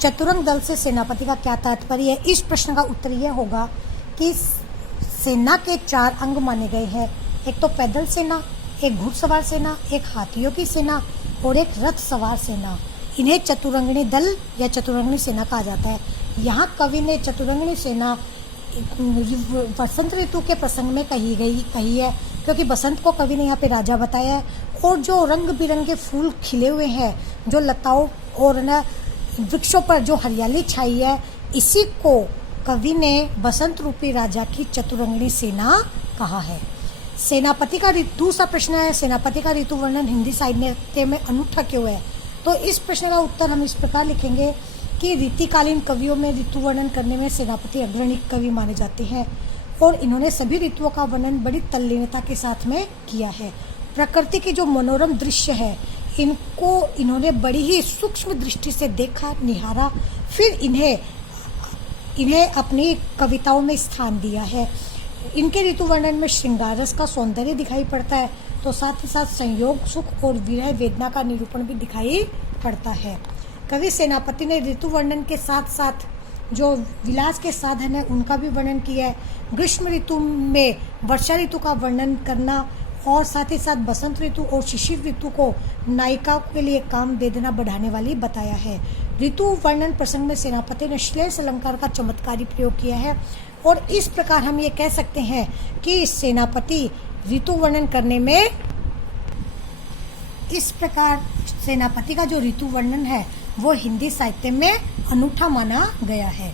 चतुरंग दल से सेनापति का क्या तात्पर्य है? इस प्रश्न का उत्तर यह होगा कि सेना के 4 अंग माने गए हैं। एक तो पैदल सेना, एक घुड़सवार सेना, एक हाथियों की सेना और एक रथ सवार सेना। इन्हें चतुरंगिणी दल या चतुरंगिणी सेना कहा जाता है। यहाँ कवि ने चतुरंगिणी सेना बसंत ऋतु के प्रसंग में कही है, क्योंकि बसंत को कवि ने यहाँ पे राजा बताया है। और जो रंग बिरंगे फूल खिले हुए हैं, जो लताओं और न वृक्षों पर जो हरियाली छाई है, इसी को कवि ने बसंत रूपी राजा की चतुरंगिणी सेना कहा है। सेनापति का दूसरा प्रश्न है, सेनापति का ऋतु वर्णन हिंदी साहित्य में अनूठा क्यों है? तो इस प्रश्न का उत्तर हम इस प्रकार लिखेंगे कि रीतिकालीन कवियों में ऋतु वर्णन करने में सेनापति अग्रणी कवि माने जाते हैं और इन्होंने सभी ऋतुओं का वर्णन बड़ी तल्लीनता के साथ में किया है। प्रकृति के जो मनोरम दृश्य है, इनको इन्होंने बड़ी ही सूक्ष्म दृष्टि से देखा, निहारा, फिर इन्हें अपनी कविताओं में स्थान दिया है। इनके ऋतु वर्णन में श्रृंगार रस का सौंदर्य दिखाई पड़ता है, तो साथ ही साथ संयोग, सुख और विरह वेदना का निरूपण भी दिखाई पड़ता है। कवि सेनापति ने ऋतु वर्णन के साथ साथ जो विलास के साधन है उनका भी वर्णन किया है। ग्रीष्म ऋतु में वर्षा ऋतु का वर्णन करना और साथ ही साथ बसंत ऋतु और शिशिर ऋतु को नायिका के लिए काम वेदना बढ़ाने वाली बताया है। ऋतु वर्णन प्रसंग में सेनापति ने श्लेष अलंकार का चमत्कारी प्रयोग किया है और इस प्रकार हम ये कह सकते हैं कि सेनापति ऋतु वर्णन करने में, इस प्रकार सेनापति का जो ऋतु वर्णन है वो हिंदी साहित्य में अनूठा माना गया है।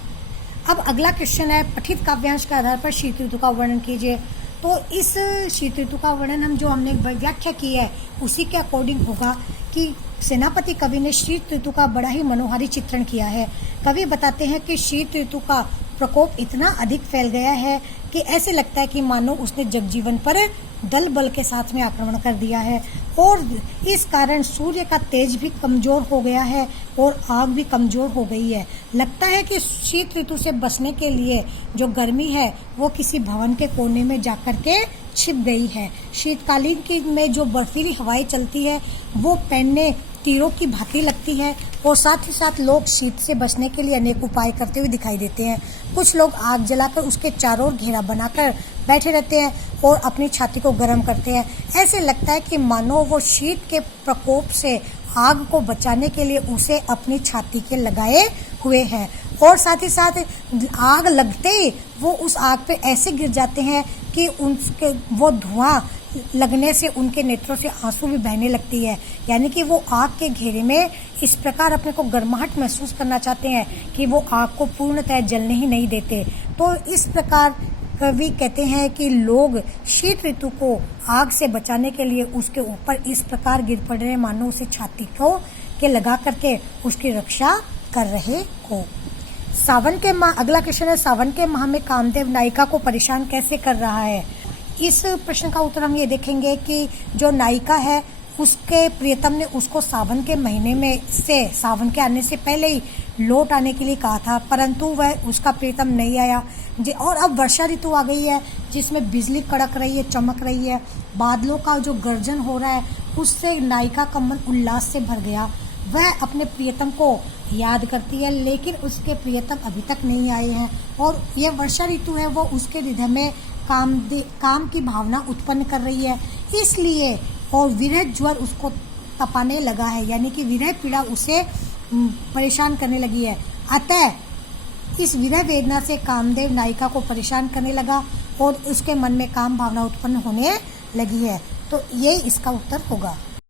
अब अगला क्वेश्चन है, पठित काव्यांश के आधार पर शीत ऋतु का वर्णन कीजिए। तो इस शीत ऋतु का वर्णन हम जो हमने व्याख्या की है उसी के अकॉर्डिंग होगा कि सेनापति कवि ने शीत ऋतु का बड़ा ही मनोहारी चित्रण किया है। कवि बताते हैं कि शीत ऋतु का प्रकोप इतना अधिक फैल गया है कि ऐसे लगता है कि मानो उसने जगजीवन पर दल बल के साथ में आक्रमण कर दिया है और इस कारण सूर्य का तेज भी कमजोर हो गया है और आग भी कमजोर हो गई है। लगता है कि शीत ऋतु से बचने के लिए जो गर्मी है वो किसी भवन के कोने में जाकर के छिप गई है। शीतकालीन की में जो बर्फीली हवाएं चलती है वो पहनने तीरों की भांति लगती है और साथ ही साथ लोग शीत से बचने के लिए अनेक उपाय करते हुए दिखाई देते हैं। कुछ लोग आग जलाकर उसके चारों ओर घेरा बनाकर बैठे रहते हैं और अपनी छाती को गर्म करते हैं। ऐसे लगता है कि मानो वो शीत के प्रकोप से आग को बचाने के लिए उसे अपनी छाती के लगाए हुए हैं और साथ ही साथ आग लगते ही वो उस आग पे ऐसे गिर जाते हैं कि उनके वो धुआं लगने से उनके नेत्रों से आंसू भी बहने लगती है। यानी कि वो आग के घेरे में इस प्रकार अपने को गर्माहट महसूस करना चाहते हैं कि वो आग को पूर्णतः जलने ही नहीं देते। तो इस प्रकार कवि कहते हैं कि लोग शीत ऋतु को आग से बचाने के लिए उसके ऊपर इस प्रकार गिर पड़ रहे, मानो उसे छाती को के लगा करके उसकी रक्षा कर रहे हो। सावन के माह, अगला क्वेश्चन है, सावन के माह में कामदेव नायिका को परेशान कैसे कर रहा है? इस प्रश्न का उत्तर हम ये देखेंगे कि जो नायिका है उसके प्रियतम ने उसको सावन के महीने में से सावन के आने से पहले ही लौट आने के लिए कहा था, परंतु वह उसका प्रियतम नहीं आया। और अब वर्षा ऋतु आ गई है जिसमें बिजली कड़क रही है, चमक रही है, बादलों का जो गर्जन हो रहा है उससे नायिका का मन उल्लास से भर गया। वह अपने प्रियतम को याद करती है लेकिन उसके प्रियतम अभी तक नहीं आए हैं और यह वर्षा ऋतु है वो उसके हृदय में काम की भावना उत्पन्न कर रही है, इसलिए और विरह ज्वर उसको तपाने लगा है, यानी कि विरह पीड़ा उसे परेशान करने लगी है। अतः इस विरह वेदना से कामदेव नायिका को परेशान करने लगा और उसके मन में काम भावना उत्पन्न होने लगी है। तो ये इसका उत्तर होगा।